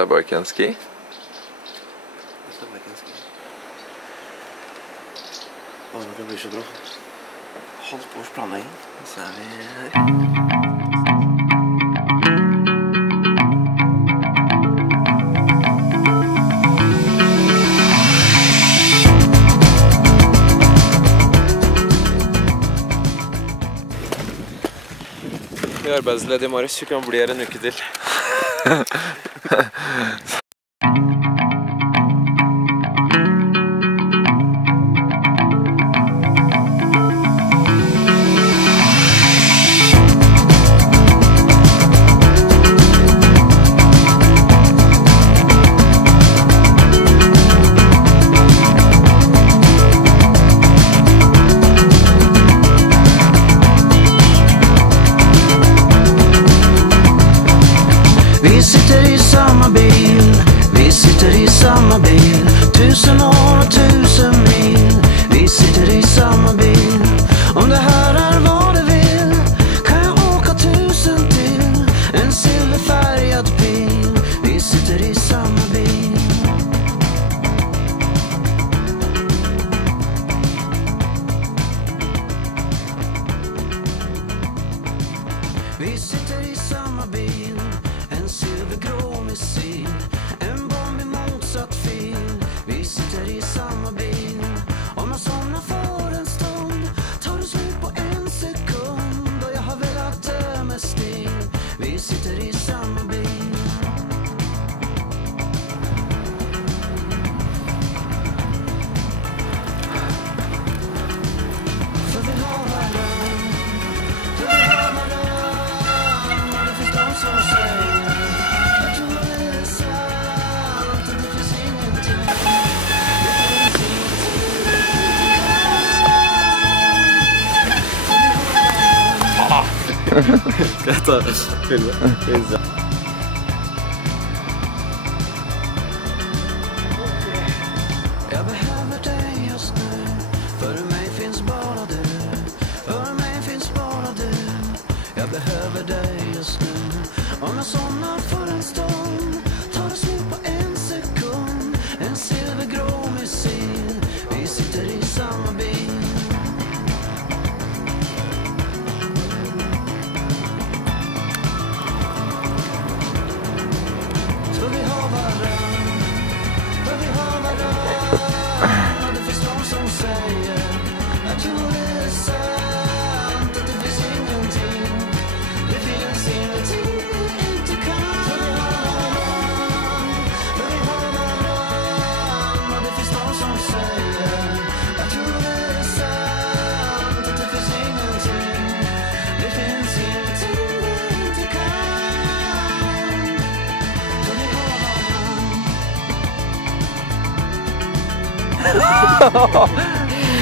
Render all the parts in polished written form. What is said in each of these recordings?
Dette Bike&Ski. Dette Bike&Ski. Åh, det blir så bra. Halvt års planlegging, så vi her. Vi er arbeidsledige i morges, vi kan bli her en uke til. Vi sitter i samma bil, vi sitter i samma bil, 1000 år och 1000 mil. Vi sitter i samma bil, om det här är vad du vill kan jag åka 1000 till, en silverfärgad bil. Vi sitter i samma bil. Vi sitter i samma bil, en silvergrå missil, en bomb i motsatt fil. Vi sitter i samma bil, om jag somnar för en stund tar det slut på en sekund, och jag har velat dö med stil. Vi sitter i samma bil. För vi har varann, för vi har varann, och det finns de som säger jag tror det är sant, och det finns ingenting. Det finns Skal jeg ta filme? Jag behöver dig just nu, för mig finns bara du, för mig finns bara du. Jag behöver dig just nu, om jag somnar för en stund tar det slut på en sekund, en silvergrå missil. Vi sitter i samma bil. För vi har varann, för vi har varann, och det finns de som säger jag tror det är sant, att det finns ingenting. Det finns ingenting vi inte kan. För vi har varann, för vi har varann, och det finns de som säger jag tror det är sant, att det finns ingenting. Det finns ingenting vi inte kan. För vi har varann.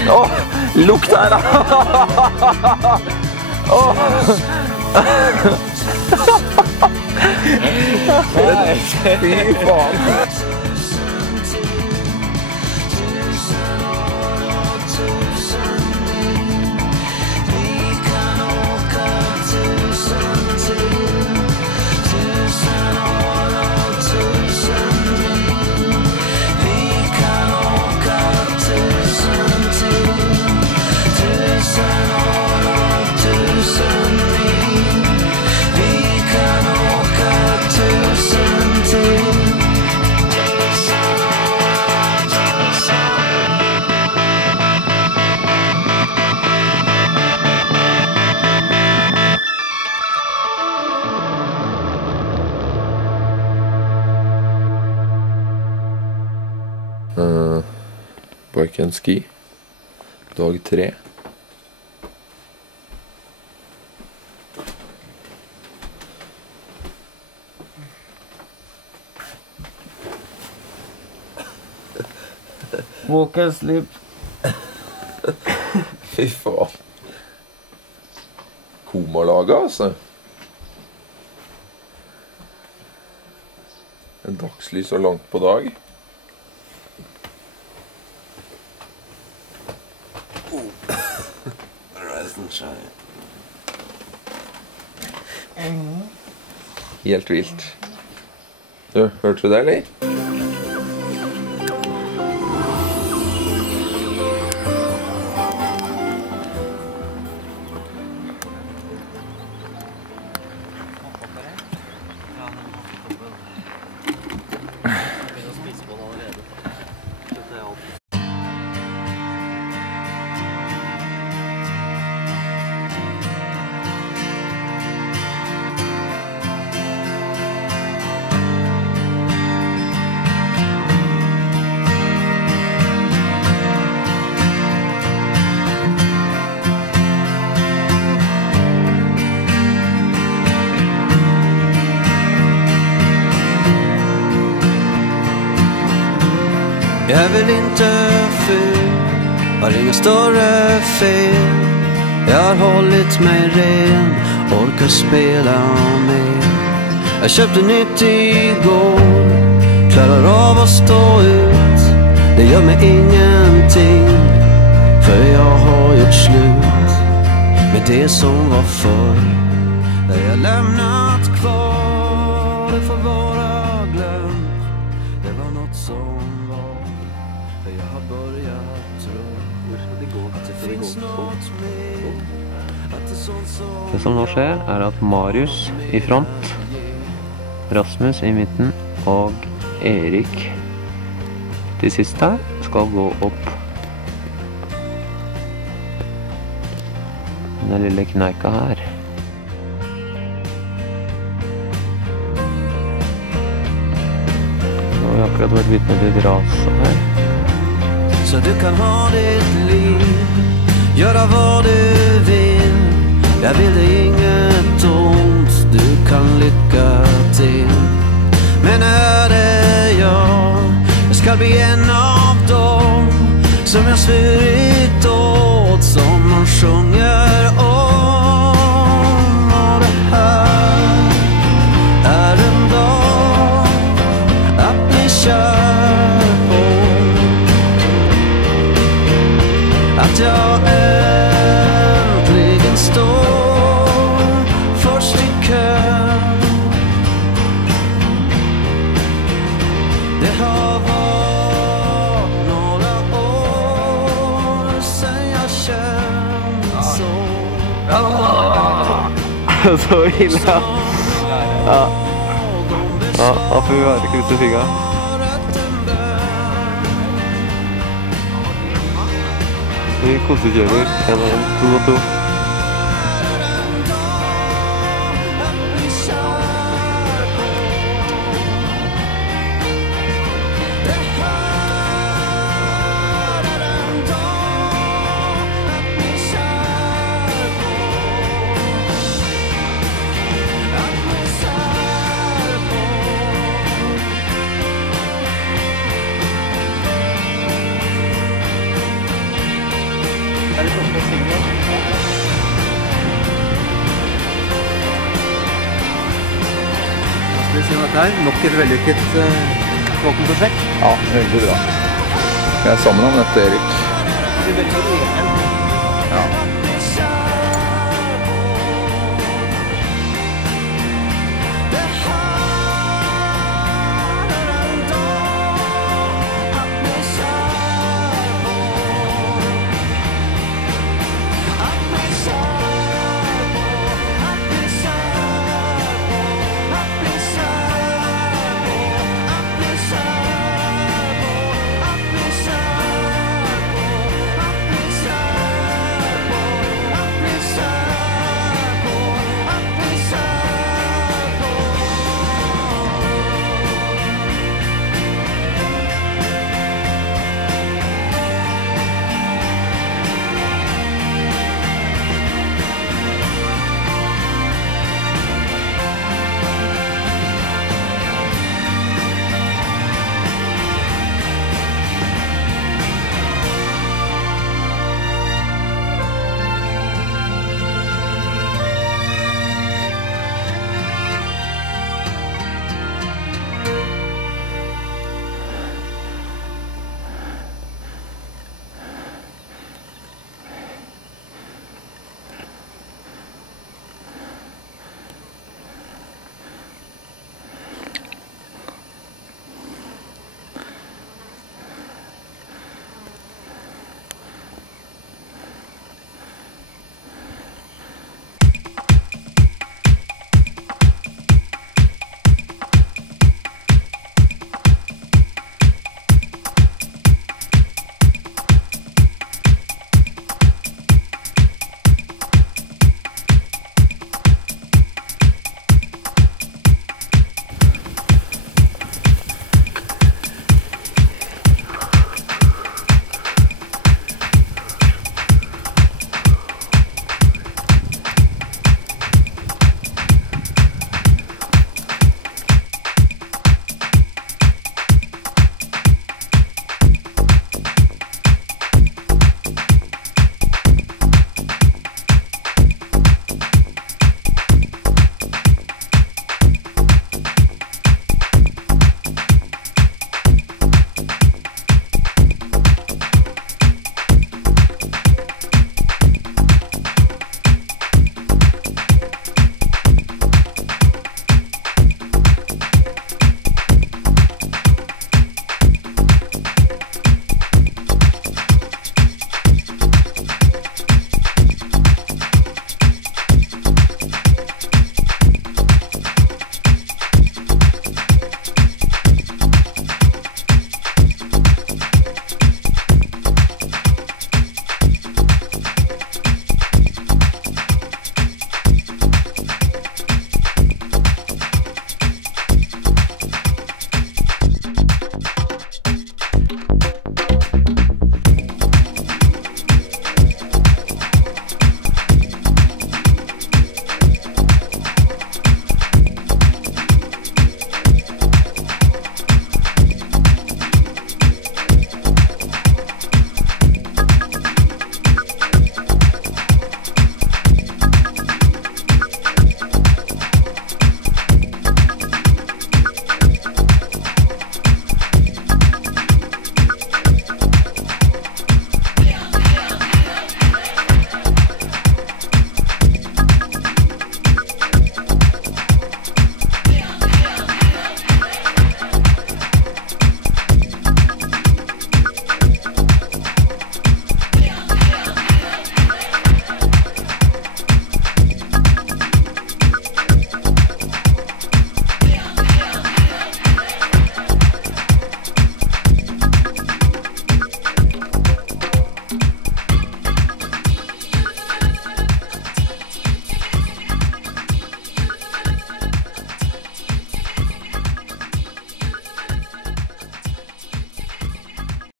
Åh, lukt her da! Åh! Fy faen! Bike&Ski dag 3. Walk and sleep. Fy faen. Komalaget, altså. En dagslys så langt på dag. Helt vilt. Du, hørte du det, eller? Jag är väl inte ful, har inga större fel. Jag har hållit mig ren, orkar spela med. Jag köpte nytt igår, klarar av att stå ut. Det gör mig ingenting, för jag har gjort slut med det som var förr. Där jag lämnat kvar, det får vara glömt. Det var något som var, för jag har börjat tro att det finns något mer, att det är sånt som... Det som nå skjer at Marius I front, Rasmus I midten og Erik til sist her skal gå opp den lille kneika her. Nå har vi akkurat vært vitne til et ras her. Så du kan ha ditt liv, göra vad du vill. Jag vill dig inget ont, du kan lycka till. Men är det jag ska bli en av dem som jag svurit åt, som man sjunger om. Och det här är en dag att bli kär på, att jag äntligen står först I kön. Det har varit några år sen jag känt så. Så ille. Ja. Ja, da får vi være krysse fingra. Vi kosekjører 1 og 1, 2 og 2. Skal vi si at det er nok et vellykket våpenprosjekt? Ja, veldig bra. Jeg er sammen med dette, Erik. Det er veldig